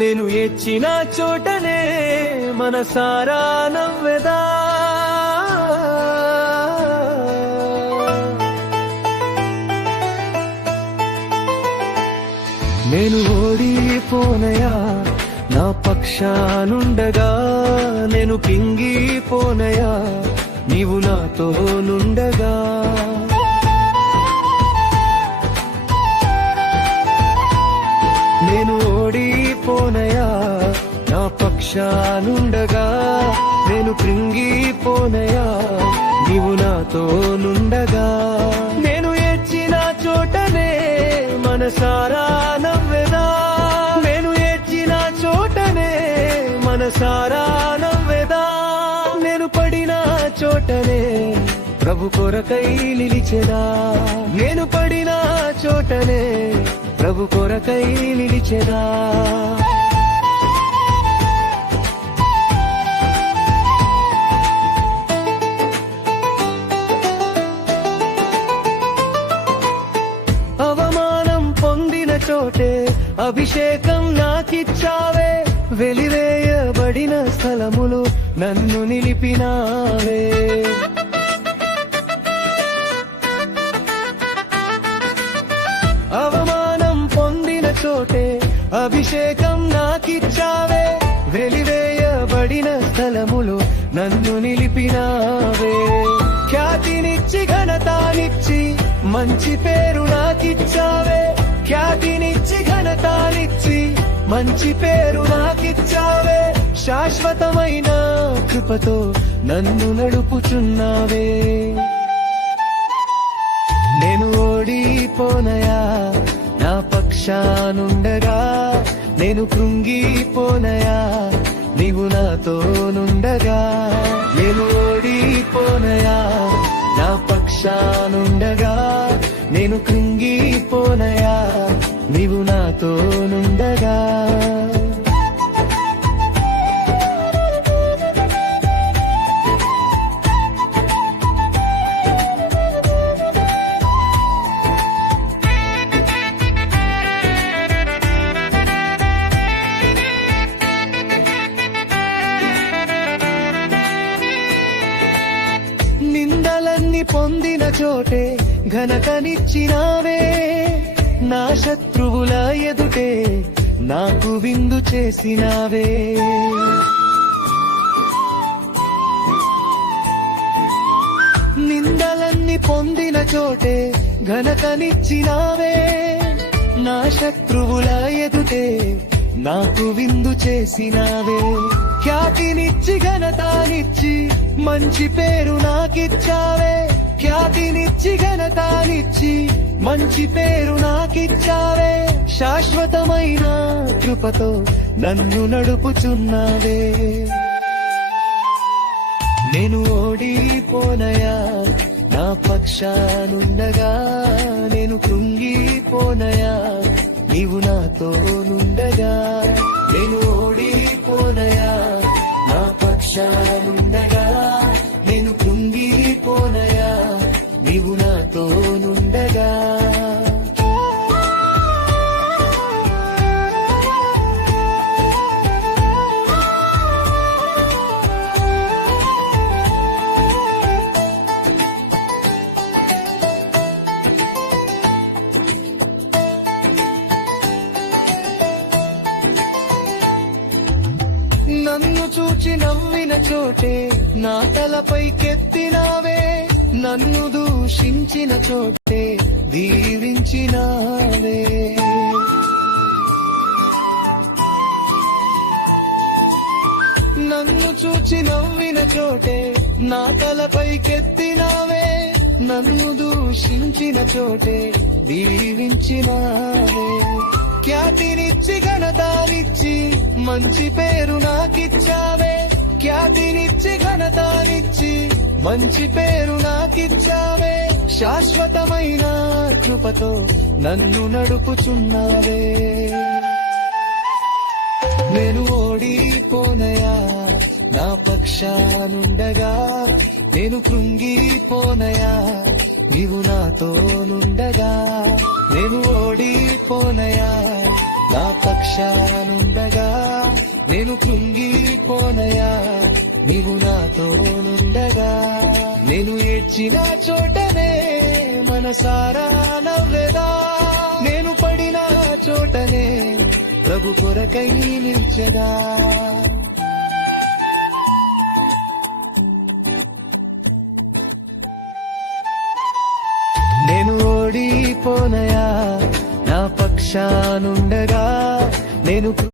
నేను ఏడ్చిన చోటనే మనసారా నవ్వెదా, నేను ఓడిపోనయా నా పక్షానుండగా, నేను పింగిపోనయా నీవు నాతో నుండగా. నేను ఓడిపోనయా నా పక్షానుండగా, నేను కృంగిపోనయా నీవు నాతో నుండగా. నేను ఏడ్చిన చోటనే మనసారా నవ్వెదా, నేను ఏడ్చిన చోటనే మనసారా నవ్వెదా. నేను పడిన చోటనే ప్రభు కొరకై నిలిచెదా, నేను పడిన చోటనే ప్రభు కొరకై నిలిచెదా. అవమానం పొందిన చోటే అభిషేకం నాకిచ్చావే, వెలివేయబడిన స్థలములు నన్ను నిలిపినావే. అవమానం పొందిన చోటే అభిషేకం నాకిచ్చావే, వెలివేయబడిన స్థలములు నన్ను నిలిపినావే. ఖ్యాతినిచ్చి ఘనతానిచ్చి మంచి పేరు నాకిచ్చావే, ఖ్యాతినిచ్చి ఘనతానిచ్చి మంచి పేరు నాకిచ్చావే. శాశ్వతమైన కృపతో నన్ను నడుపుచున్నావే. నేను ఓడిపోనయా నా పక్షానుండగా, నేను కృంగిపోనయా నీవు నాతో నుండగా. నేను ఓడిపోనయా నా పక్షానుండగా, నేను కృంగిపోనయా నీవు నాతో నుండగా. నిందలన్నీ పొందిన చోటే ఘనతనిచ్చినావే, నా శత్రువుల ఎదుటే నాకు విందు చేసినావే. నిందలన్నీ పొందిన చోటే ఘనతనిచ్చినావే, నా శత్రువుల ఎదుటే నాకు విందు చేసినావే. ఖ్యాతినిచ్చి ఘనతానిచ్చి మంచి పేరు నాకిచ్చావే, ఖ్యాతినిచ్చి ఘనతానిచ్చి మంచి పేరు నాకిచ్చావే. శాశ్వతమైన కృపతో నన్ను నడుపుచున్నావే. నేను ఓడిపోనయా నా పక్షానుండగా, నేను కృంగిపోనయా నీవు నాతో నుండగా. నేను ఓడిపోనయా నా పక్షానుండగా, నేను కృంగిపోనయా నీవు నాతో నుండగా. నన్ను చూచి నవ్విన చోటే నా తలపైకెత్తినావే, నన్ను దూషించిన చోటే దీవించినావే. నన్ను చూచి నవ్విన చోటే నా తలపైకెత్తినావే, నన్ను దూషించిన చోటే దీవించినావే. ఖ్యాతినిచ్చి ఘనతానిచ్చి మంచి పేరు నాకిచ్చావే, ఖ్యాతినిచ్చి ఘనతానిచ్చి మంచి పేరు నాకిచ్చావే. శాశ్వతమైన కృపతో నన్ను నడుపుచున్నావే. నేను ఓడిపోనయా నా పక్షానుండగా, నేను కృంగిపోనయా నీవు నాతో నుండగా. నేను ఓడిపోనయా నా పక్షానుండగా నేను కృంగిపోనయా నీవు నాతోనుండగా నేను ఏడ్చిన చోటనే మనసారా నవ్వెదా నేను పడిన చోటనే ప్రభు కొరకై నిలిచెదా నేను ఓడిపోనయా నా పక్షానుండగా నేను